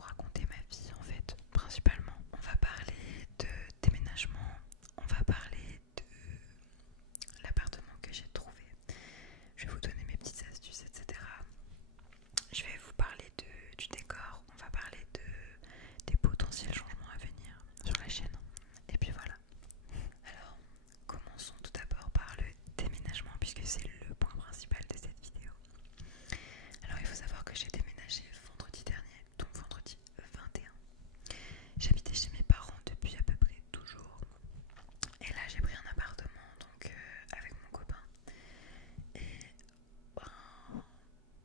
vous raconter ma vie en fait, principalement. On va parler de déménagement, on va parler de l'appartement que j'ai trouvé, je vais vous donner mes petites astuces, etc. Je vais vous parler du décor, on va parler des potentiels changements à venir sur la chaîne. Et puis voilà. Alors, commençons tout d'abord par le déménagement puisque c'est le point principal de cette vidéo. Alors il faut savoir que j'ai déménagé vendredi dernier, donc vendredi 21. J'habitais chez mes parents depuis à peu près toujours. Et là j'ai pris un appartement donc avec mon copain. Et ben,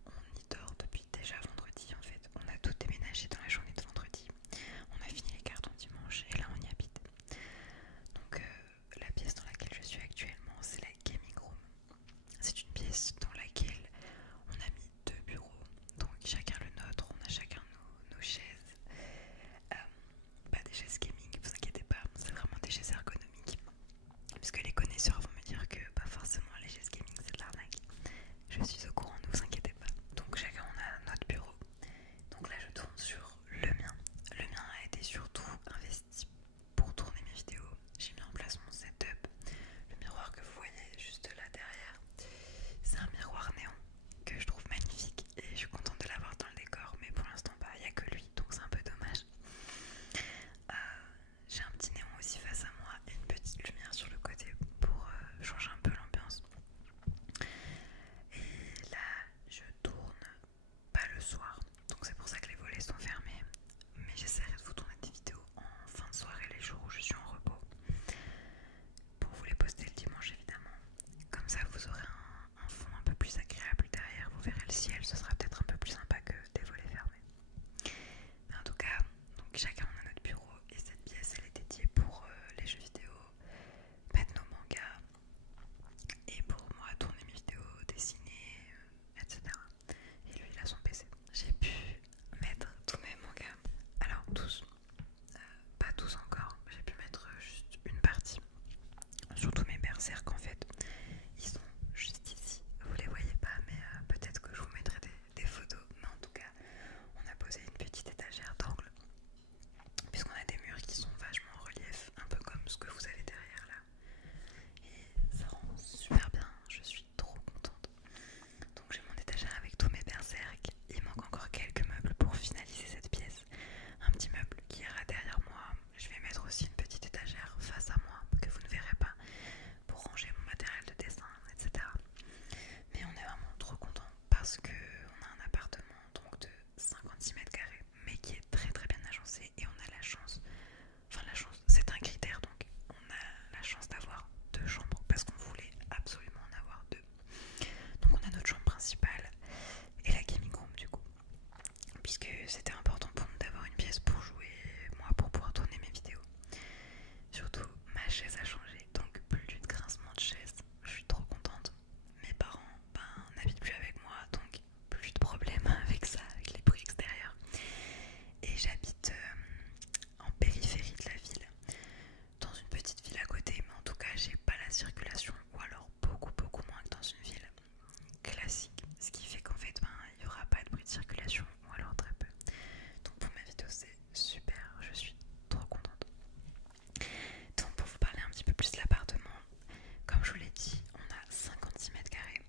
on y dort depuis déjà vendredi en fait. On a tout déménagé dans la journée de vendredi. On a fini les cartons dimanche et là on y habite. Donc la pièce dans laquelle je suis actuellement c'est la gaming room. C'est une pièce dans laquelle on a mis 2 bureaux, donc chacun le nôtre, on a chacun nos chaises. Pas des chaises gaming, vous inquiétez pas, c'est vraiment des chaises ergonomiques. Puisque les connaisseurs vont me dire que pas forcément les chaises gaming c'est de l'arnaque. Je suis au courant, ne vous inquiétez pas. Donc chacun on a notre bureau. Donc là je tourne sur le mien. Le mien a été surtout investi pour tourner mes vidéos. J'ai mis en place mon setup. Le miroir que vous voyez juste là derrière, c'est un miroir néon que je trouve magnifique et je suis contente de l'avoir dans le décor, mais pour l'instant il n'y a que lui donc c'est un peu dommage. J'ai un petit néon aussi face à moi et une petite lumière sur le côté pour changer un peu l'ambiance. Et là je tourne pas le soir, donc c'est pour ça que les volets sont fermés, mais j'essaierai de vous tourner des vidéos en fin de soirée les jours où je suis en repos pour vous les poster le dimanche évidemment. Comme ça vous aurez un fond un peu plus agréable derrière, vous verrez le ciel, ce sera peut-être un peu plus sympa que des volets fermés. Mais en tout cas, donc chacun on a notre bureau et cette pièce elle est dédiée pour les jeux vidéo, mettre nos mangas et pour moi tourner mes vidéos, dessiner, etc. Et lui il a son PC. J'ai pu mettre tous mes mangas, alors tous, pas tous encore, j'ai pu mettre juste une partie. Surtout mes berserk en fait, ils sont juste ici, vous les voyez pas mais peut-être que je vous mettrai des photos. Mais en tout cas on a posé une petite étagère d'angle puisqu'on a des murs qui sont vachement en relief, un peu comme ce que vous avez derrière là. Et ça rend super bien, je suis trop contente. Donc j'ai mon étagère avec tous mes berserk, il manque encore quelques meubles pour finaliser cette pièce. Un petit meuble qui ira derrière moi, je vais mettre aussi une petite étagère face à moi que vous ne verrez pas pour ranger mon matériel de dessin, etc. Mais on est vraiment trop content parce que on a un appartement donc de 56 mètres carrés mais qui est très très bien agencé et on a la chance, enfin la chance, c'est un critère donc on a la chance d'avoir 2 chambres parce qu'on voulait absolument en avoir 2. Donc on a notre chambre principale et la gaming room du coup, puisque c'était important pour nous d'avoir une pièce pour jouer, moi pour pouvoir tourner mes vidéos. Surtout ma chaise a changé, donc plus de grincement de chaise, je suis trop contente. Mes parents n'habitent plus avec moi, donc plus de problème avec ça, avec les bruits extérieurs. Et j'habite en périphérie de la ville, dans une petite ville à côté, mais en tout cas j'ai pas la circulation, ou alors beaucoup moins que dans une ville classique, ce qui fait qu'en fait il n'y aura pas de bruit de circulation, ou alors très peu. Donc pour ma vidéo c'est super, je suis trop contente. Donc pour vous parler un petit peu plus de l'appartement, comme je vous l'ai dit, on a 56 mètres carrés.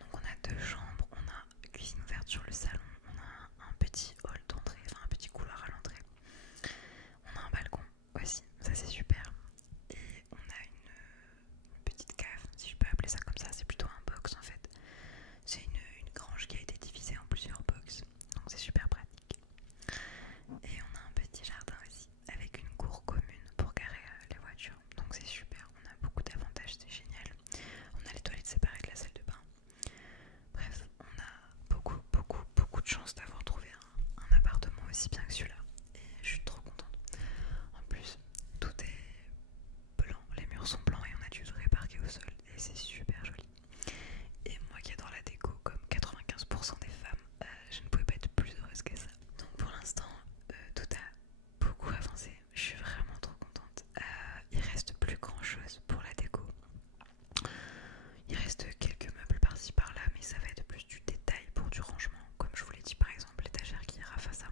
Donc on a 2 chambres, on a une cuisine ouverte sur le salon, on a un petit hall d'entrée, enfin un petit couloir à l'entrée. On a un balcon aussi, ça c'est super. Et on a une petite cave, si je peux appeler ça comme ça, c'est plutôt un box en fait. C'est une grange qui a été divisée en plusieurs box, donc c'est super pratique. Et on a un petit jardin aussi, avec une cour commune pour garer les voitures, donc c'est super, on a beaucoup d'avantages, c'est génial. On a les toilettes séparées de la salle de bain. Bref, on a beaucoup de chance d'avoir trouvé un appartement aussi bien que celui-là. Et je suis trop contente. En plus, tout est blanc, les murs sont blancs et on a du vrai parquet au sol. Et c'est super joli. Et moi qui adore la déco, comme 95% des femmes, je ne pouvais pas être plus heureuse que ça. Donc pour l'instant, tout a beaucoup avancé. Je suis vraiment trop contente. Il reste plus grand chose pour la déco. Il reste quelques meubles par-ci par-là, mais ça va être plus du détail pour du rangement. Comme je vous l'ai dit, par exemple, l'étagère qui ira face à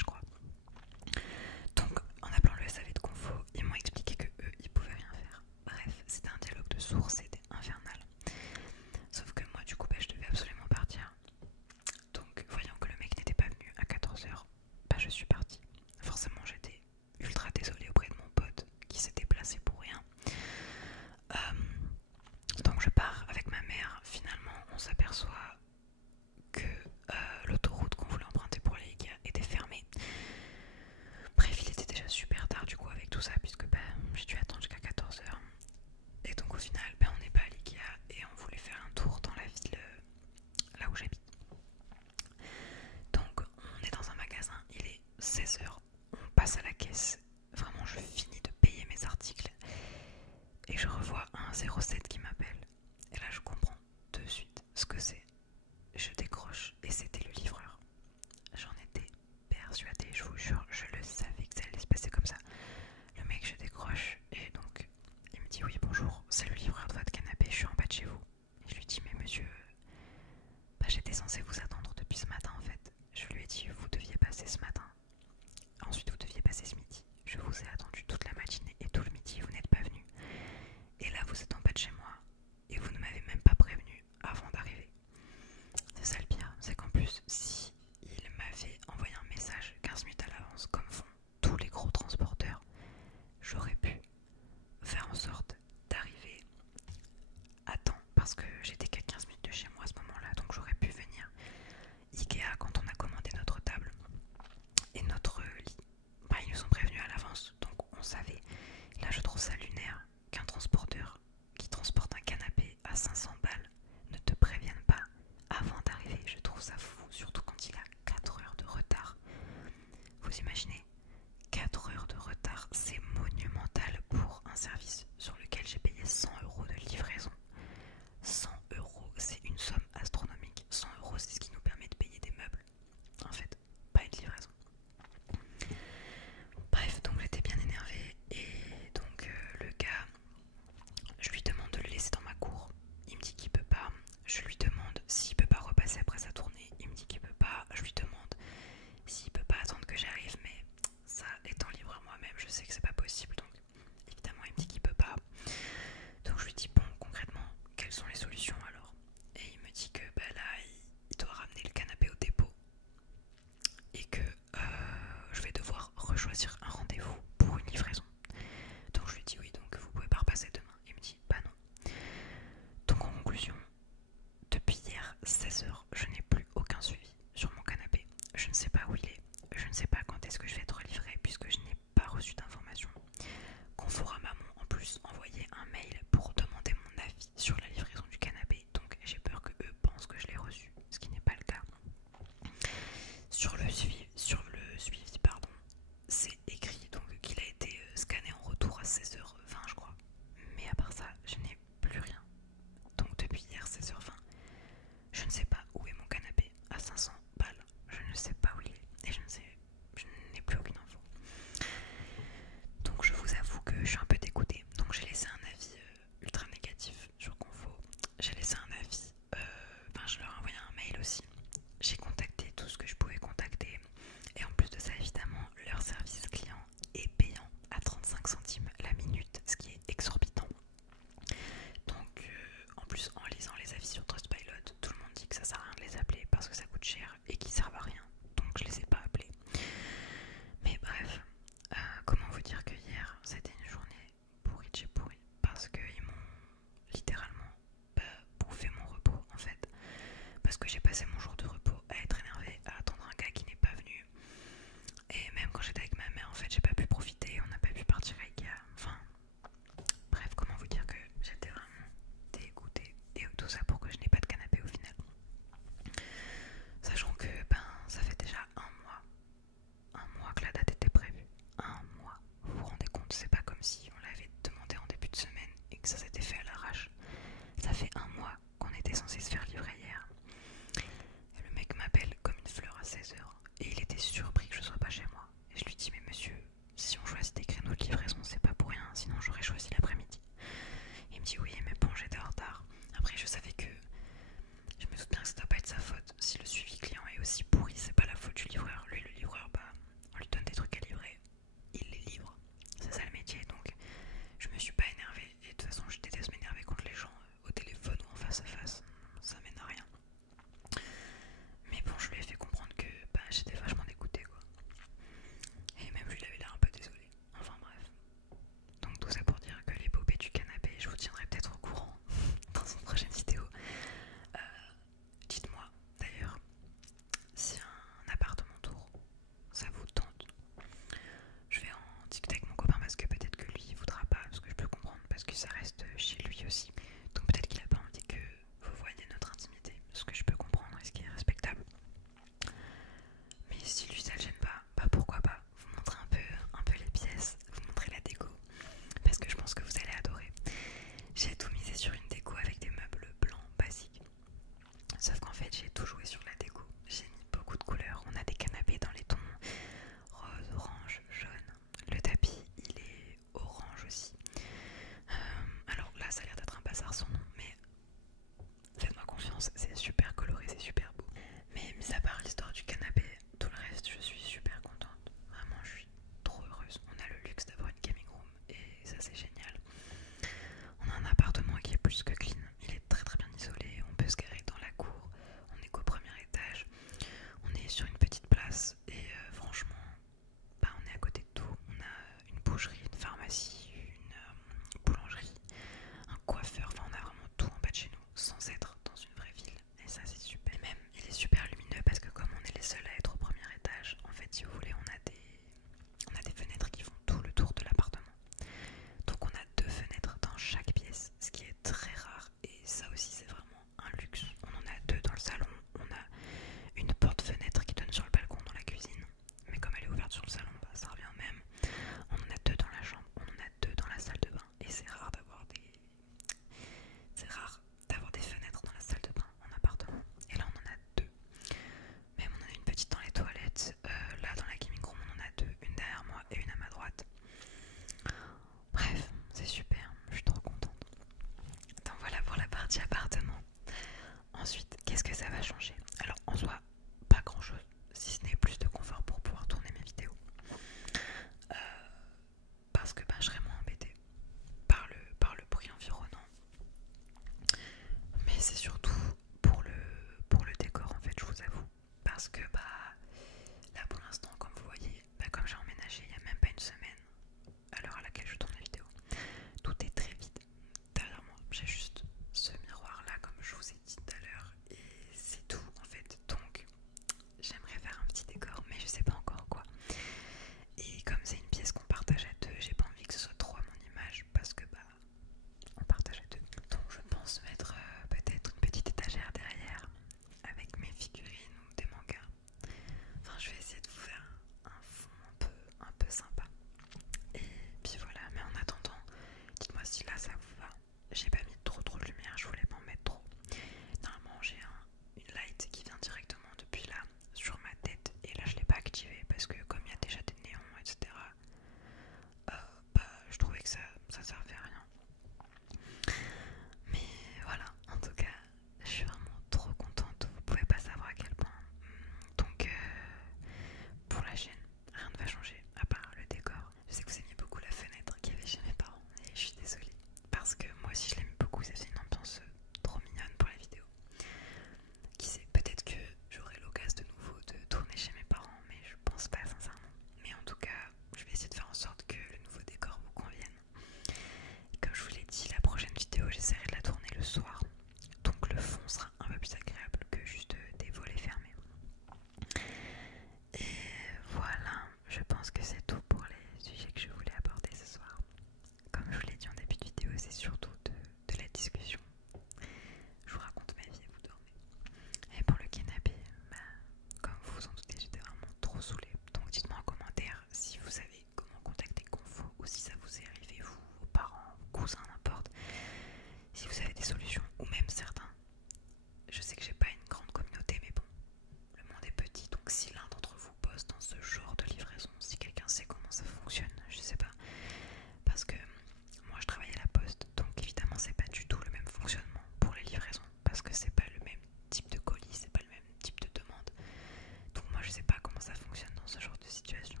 sais pas comment ça fonctionne dans ce genre de situation.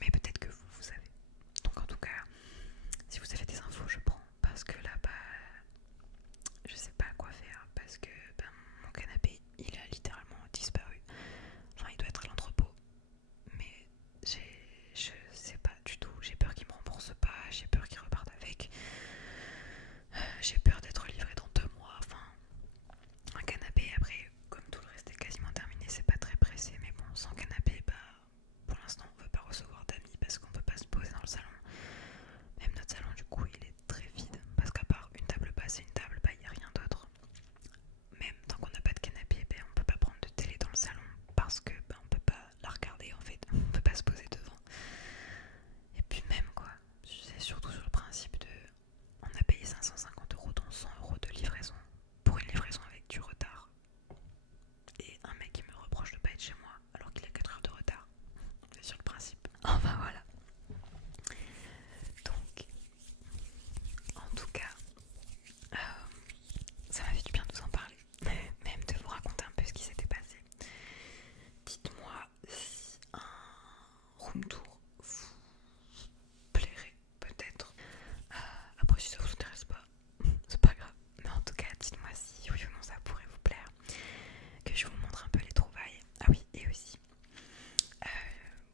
Mais peut-être que vous savez. Donc en tout cas, si vous avez des infos, je prends. Parce que là, bah, je sais pas quoi faire. Parce que ben, mon canapé, il a littéralement disparu. Enfin, il doit être à l'entrepôt. Mais je sais pas du tout. J'ai peur qu'il me rembourse pas. J'ai peur qu'il reparte avec. J'ai peur d'être livré dans 2 mois. Enfin, un canapé, après, comme tout le reste est quasiment terminé, c'est pas très pressé. Mais bon, sans canapé, bah, pour l'instant, on veut pas recevoir d'amis parce qu'on peut pas se poser dans le salon. Même notre salon, du coup, il est très vide. Parce qu'à part une table basse et une table, bah, il n'y a rien d'autre. Même tant qu'on n'a pas de canapé, bah, on peut pas prendre de télé dans le salon. Parce que bah, on peut pas la regarder en fait. On peut pas se poser devant. Et puis même quoi, c'est surtout sur le principe de... On a payé 550 € dont 100 € de livraison. Pour une livraison avec du retard. Et un mec qui me reproche de pas être chez moi alors qu'il a 4 heures de retard. C'est sur le principe. Enfin voilà. Donc, en tout cas, ça m'a fait du bien de vous en parler. Même de vous raconter un peu ce qui s'était passé. Dites-moi si un room tour vous plairait peut-être. Après si ça vous intéresse pas, c'est pas grave. Mais en tout cas, dites-moi si oui ou non ça pourrait vous plaire. Que je vous montre un peu les trouvailles. Ah oui, et aussi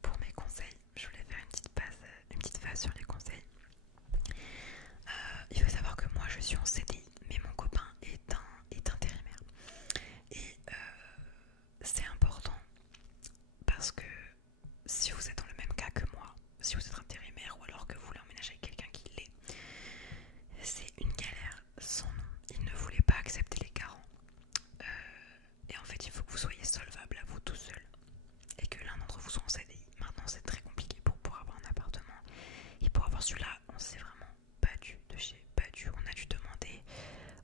pour mes conseils, je voulais faire une petite phase sur les conseils. Il faut savoir que moi je suis en CDI, mais mon copain est intérimaire. Et c'est important parce que si vous êtes dans le même cas que moi, si vous êtes intérimaire ou alors que vous voulez emménager avec quelqu'un qui l'est, c'est une galère sans nom. Il ne voulait pas accepter les garants. Et en fait, il faut que vous soyez solvable à vous tout seul. Et que l'un d'entre vous soit en CDI. Maintenant, c'est très compliqué pour pouvoir avoir un appartement. Et pour avoir celui-là, on s'est vraiment battu de chez battu. On a dû demander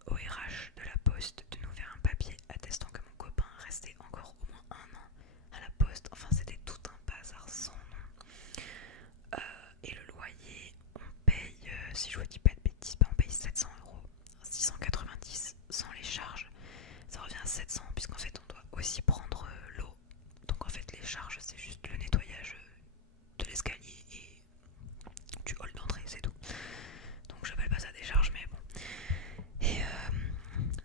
au RH de la poste de nous faire un papier attestant que mon copain restait encore au moins 1 an à la poste. Enfin, c'était tout un bazar sans nom. Et le loyer, on paye, si je vous dis pas de bêtises, on paye 700 €, 690 sans les charges. Ça revient à 700 puisqu'en fait on doit aussi prendre l'eau. Donc en fait les charges c'est juste le nettoyage de l'escalier et du hall d'entrée, c'est tout. Donc j'appelle pas ça des charges mais bon. Et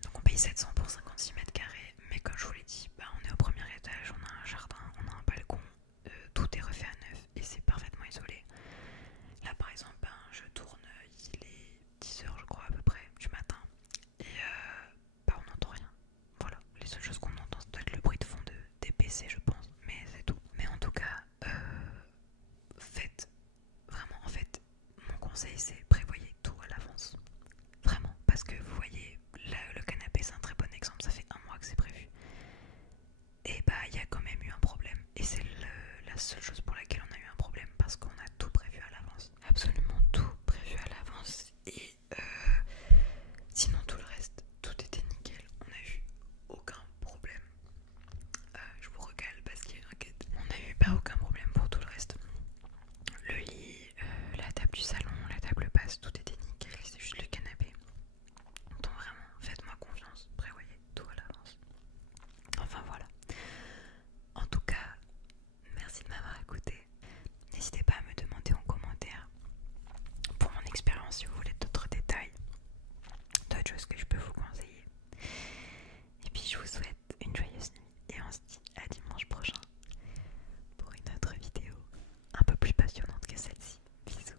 donc on paye 700 pour 56 mètres carrés. Mais comme je vous l'ai dit, bah, on est au premier étage, on a un jardin, on a un balcon. Tout est refait à neuf et c'est parfaitement isolé. Là par exemple, ben, je tourne, il est 10 h je crois à peu près du matin. Et bah, on n'entend rien. Voilà, les seules choses qu'on entend, ça doit être le bruit de fond des PC, je pense, mais c'est tout. Mais en tout cas, faites vraiment, en fait, mon conseil c'est prévoyez tout à l'avance. Vraiment, parce que vous voyez, le canapé c'est un très bon exemple, ça fait 1 mois que c'est prévu. Et bah, il y a quand même eu un problème. Et c'est la seule chose pour laquelle on a eu un problème, parce qu'on a tout prévu à l'avance. Absolument tout prévu à l'avance. Et sinon, tout le reste, tout était nickel. On n'a eu aucun problème. Je vous regale parce qu'il y a une enquête. On n'a eu pas aucun problème pour tout le reste. Le lit, la table du salon, la table basse, tout était nickel. C'est juste le canapé. Donc vraiment, faites-moi confiance. Prévoyez tout à l'avance. Enfin voilà. En tout cas, merci de m'avoir écouté. N'hésitez pas à me demander en commentaire pour mon expérience si vous voulez d'autres détails, d'autres choses que je peux vous conseiller. Et puis je vous souhaite une joyeuse nuit et on se dit à dimanche prochain pour une autre vidéo un peu plus passionnante que celle-ci. Bisous.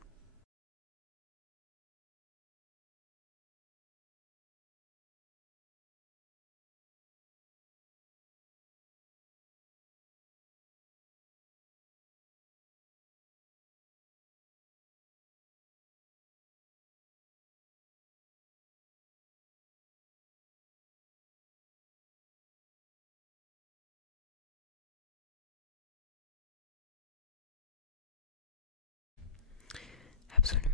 Absolument.